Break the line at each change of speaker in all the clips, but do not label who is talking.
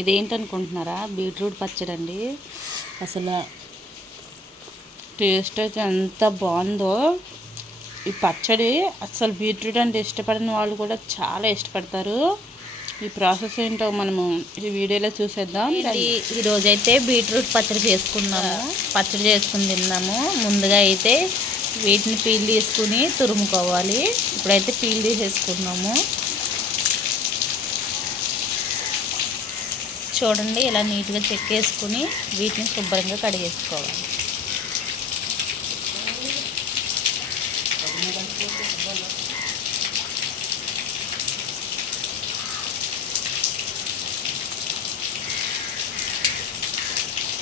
ఇదేంటనుకుంటున్నారా? Beetroot పచ్చడి అండి అసలు టేస్ట్ అయితే ఎంత బాగుందో. ఈ పచ్చడి అసలు బీట్రూట్ అంటే ఇష్టపడిన వాళ్ళు కూడా చాలా ఇష్టపడతారు. ఈ ప్రాసెస్ ఏంటో మనము ఈ వీడియోలో చూసేద్దాం. ఈ రోజైతే బీట్రూట్ పచ్చడి చేసుకున్నాము. పచ్చడి చేసుకుని తిన్నాము. ముందుగా అయితే వీటిని పీల్ తీసుకుని తురుముకోవాలి. ఇప్పుడైతే పీల్ తీసేసుకున్నాము చూడండి ఇలా నీట్గా చెక్కేసుకుని వీటిని శుభ్రంగా కడిగేసుకోవాలి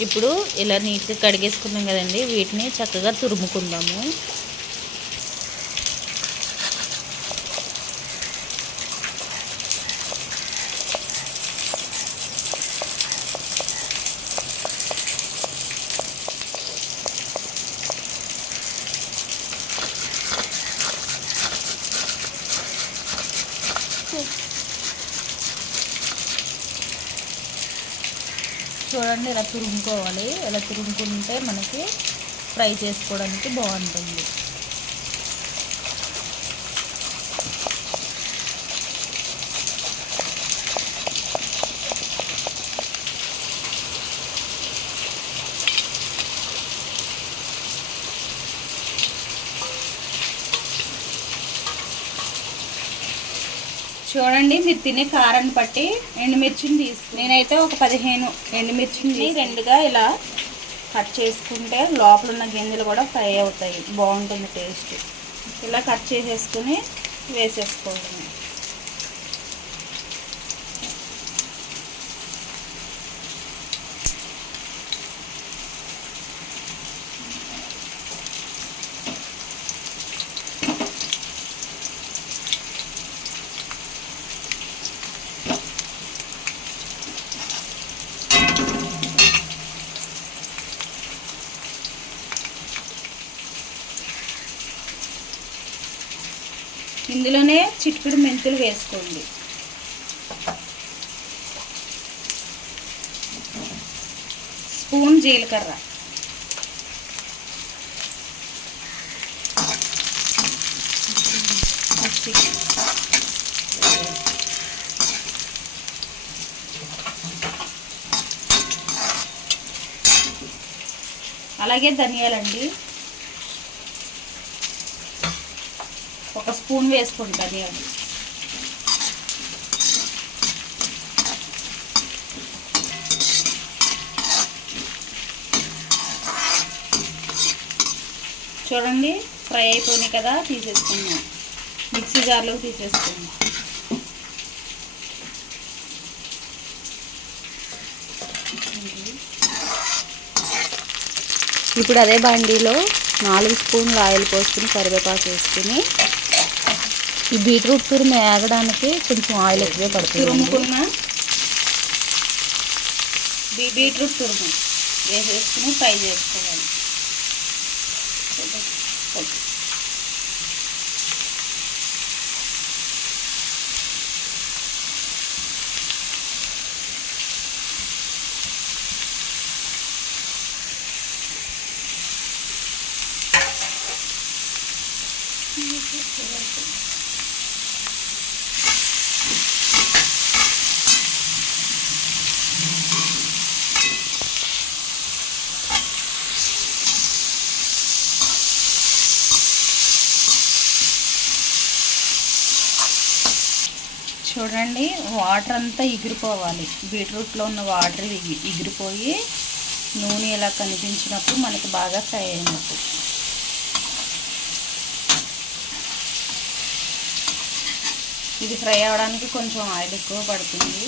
ఇప్పుడు ఇలా నీట్గా కడిగేసుకున్నాం కదండి వీటిని చక్కగా తురుముకుందాము. చూడండి ఇలా తురుముకోవాలి. ఇలా తురుముకుంటే మనకి ఫ్రై చేసుకోవడానికి బాగుంటుంది. చూడండి మీరు తినే కారాన్ని బట్టి ఎండుమిర్చిని తీసుకు నేనైతే ఒక పదిహేను ఎండుమిర్చిని రెండుగా ఇలా కట్ చేసుకుంటే లోపల ఉన్న గింజలు కూడా ఫ్రై అవుతాయి. బాగుంటుంది టేస్ట్. ఇలా కట్ చేసేసుకుని వేసేసుకోవడం ఇందులోనే చిటికెడు మెంతులు వేసుకోండి. స్పూన్ జీలకర్ర. అలాగే ధనియాలండి. ఒక స్పూన్ వేసుకోండి ధనియాలు చూడండి ఫ్రై అయిపోయినాయి కదా తీసేసుకున్నాం మిక్సీ జార్లోకి తీసేసుకుందాం ఇప్పుడు అదే బండిలో నాలుగు స్పూన్లు ఆయిల్ పోసుకుని కరివేపాకు వేసుకుని ఈ బీట్రూట్ తురుము వేగడానికి కొంచెం ఆయిల్ ఎక్కువే పడుతుంది. తురుముకున్న బీట్రూట్ తురుము. వేసేసుకుని ఫ్రై చేసుకోవాలి. చూడండి వాటర్ అంతా ఎగిరిపోవాలి. బీట్రూట్లో ఉన్న వాటర్ ఎగిరిపోయి నూనె ఇలా కనిపించినప్పుడు మనకి బాగా ఫ్రై అయినట్టు ఇది ఫ్రై అవ్వడానికి కొంచెం ఆయిల్ ఎక్కువ పడుతుంది.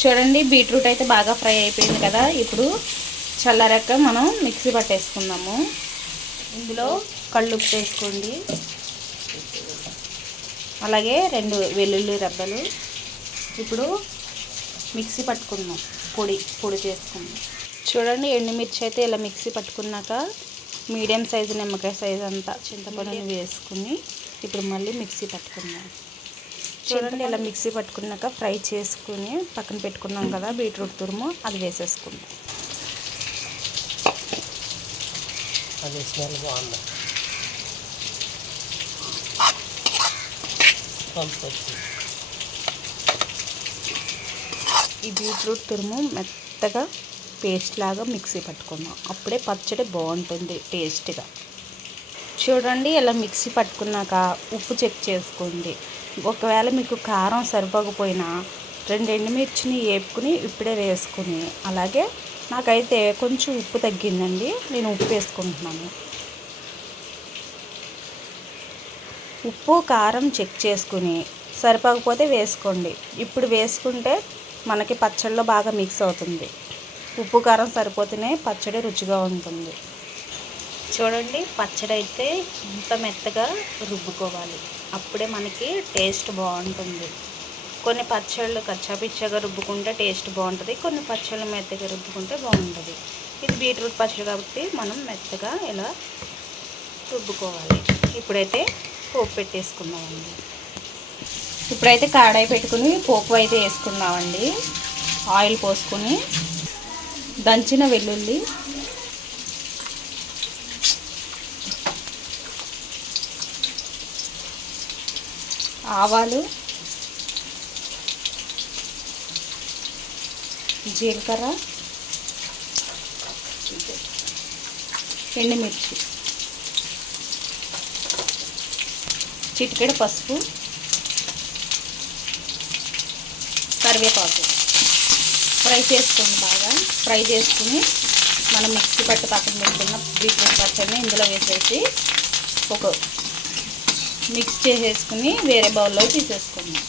చూడండి బీట్రూట్ అయితే బాగా ఫ్రై అయిపోయింది కదా. ఇప్పుడు చల్లారాక మనం మిక్సీ పట్టేసుకుందాము. ఇందులో కళ్ళు ఉప్పు వేసుకోండి. అలాగే రెండు వెల్లుల్లి రబ్బలు. ఇప్పుడు మిక్సీ పట్టుకుందాం. పొడి పొడి చేసుకుందాం. చూడండి ఎండుమిర్చి అయితే ఇలా మిక్సీ పట్టుకున్నాక మీడియం సైజు నిమ్మకాయ సైజు అంతా చింతపండుని వేసుకుని ఇప్పుడు మళ్ళీ మిక్సీ పట్టుకుందాం. చూడండి ఇలా మిక్సీ పట్టుకున్నాక ఫ్రై చేసుకుని పక్కన పెట్టుకున్నాం కదా బీట్రూట్ తురుము అది వేసేసుకుందాం.
అది స్మెల్ బాగుంది. కలుపుకోవచ్చు
ఈ బీట్రూట్ తురుము మెత్తగా పేస్ట్ లాగా మిక్సీ పట్టుకుందాం. అప్పుడే పచ్చడి బాగుంటుంది టేస్ట్గా. చూడండి ఇలా మిక్సీ పట్టుకున్నాక ఉప్పు చెక్ చేసుకోండి. ఒకవేళ మీకు కారం సరిపోకపోయినా రెండు ఎండుమిర్చిని వేపుకుని ఇప్పుడే వేసుకుని అలాగే నాకైతే కొంచెం ఉప్పు తగ్గిందండి నేను ఉప్పు వేసుకుంటున్నాను. ఉప్పు కారం చెక్ చేసుకుని సరిపోకపోతే వేసుకోండి. ఇప్పుడు వేసుకుంటే మనకి పచ్చడిలో బాగా మిక్స్ అవుతుంది. ఉప్పు కారం సరిపోతేనే పచ్చడి రుచిగా ఉంటుంది. చూడండి పచ్చడి అయితే ఇంత మెత్తగా రుబ్బుకోవాలి. అప్పుడే మనకి టేస్ట్ బాగుంటుంది. కొన్ని పచ్చళ్ళు కచ్చాపిచ్చగా రుబ్బుకుంటే టేస్ట్ బాగుంటుంది కొన్ని పచ్చళ్ళు మెత్తగా రుబ్బుకుంటే బాగుంటుంది. ఇది బీట్రూట్ పచ్చడి కాబట్టి మనం మెత్తగా ఇలా రుబ్బుకోవాలి. ఇప్పుడైతే పోపు పెట్టేసుకుందామండి. ఇప్పుడైతే కాడాయి పెట్టుకుని పోపు అయితే వేసుకున్నామండి ఆయిల్ పోసుకొని దంచిన వెల్లుల్లి ఆవాలు జీలకర్ర ఎండుమిర్చి. చిటికెడు పసుపు కరివేపాకు. ఫ్రై చేసుకోండి బాగా. ఫ్రై చేసుకుని మనం మిక్సీ పట్టి పక్కన పెట్టుకున్న బీట్రూట్ పచ్చడిని ఇందులో వేసేసి ఒక మిక్స్ చేసేసుకుని వేరే బౌల్లో తీసేసుకుందాం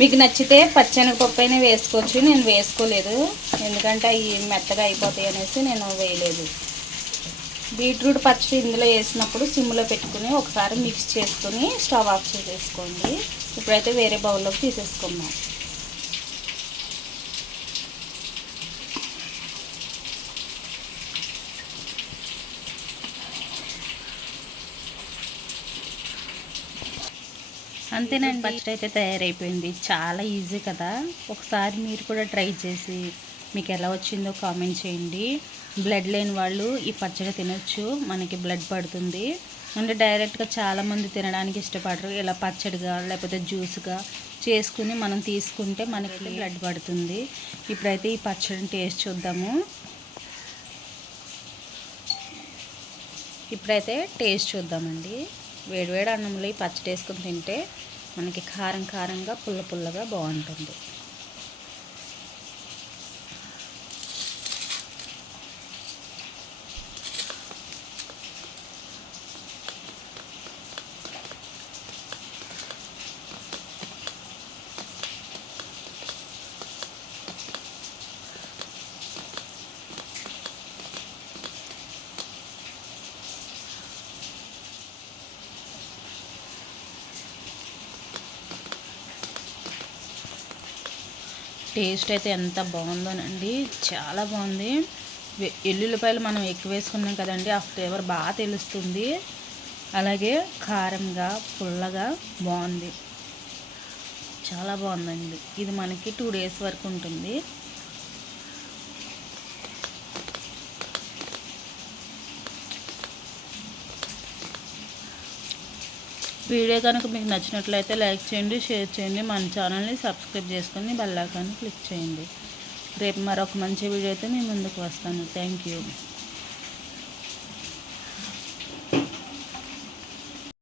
మీకు నచ్చితే పచ్చెనగపప్పు అయినా వేసుకోవచ్చు నేను వేసుకోలేదు. ఎందుకంటే అవి మెత్తగా అయిపోతాయి అనేసి నేను వేయలేదు. బీట్రూట్ పచ్చడి ఇందులో వేసినప్పుడు సిమ్లో పెట్టుకుని ఒకసారి మిక్స్ చేసుకుని స్టవ్ ఆఫ్ చేసేసుకోండి. ఇప్పుడైతే వేరే బౌల్లోకి తీసేసుకుందాం. అంతేనండి. పచ్చడి అయితే తయారైపోయింది. చాలా ఈజీ కదా. ఒకసారి మీరు కూడా ట్రై చేసి మీకు ఎలా వచ్చిందో కామెంట్ చేయండి. బ్లడ్ లేని వాళ్ళు ఈ పచ్చడి తినొచ్చు. మనకి బ్లడ్ పడుతుంది. అంటే డైరెక్ట్గా చాలామంది తినడానికి ఇష్టపడరు. ఇలా పచ్చడిగా లేకపోతే జ్యూస్గా చేసుకుని మనం తీసుకుంటే మనకి బ్లడ్ పడుతుంది. ఇప్పుడైతే ఈ పచ్చడిని టేస్ట్ చూద్దాము. ఇప్పుడైతే టేస్ట్ చూద్దామండి. వేడివేడి అన్నంలో ఈ పచ్చడి వేసుకుని తింటే మనకి కారం కారంగా పుల్ల పుల్లగా బాగుంటుంది. టేస్ట్ అయితే ఎంత బాగుందోనండి. చాలా బాగుంది. ఎల్లుల్లిపాయలు మనం ఎక్కువ వేసుకున్నాం కదండి ఆ ఫ్లేవర్ బాగా తెలుస్తుంది. అలాగే కారంగా పుల్లగా బాగుంది. చాలా బాగుందండి. ఇది మనకి టూ డేస్ వరకు ఉంటుంది. వీడియో కనుక మీకు నచ్చినట్లయితే లైక్ చేయండి షేర్ చేయండి మన ఛానల్ని సబ్స్క్రైబ్ చేసుకొని బెల్లాకాన్ని క్లిక్ చేయండి. రేపు మరొక మంచి వీడియో అయితే మీ ముందుకు వస్తాను. Thank you.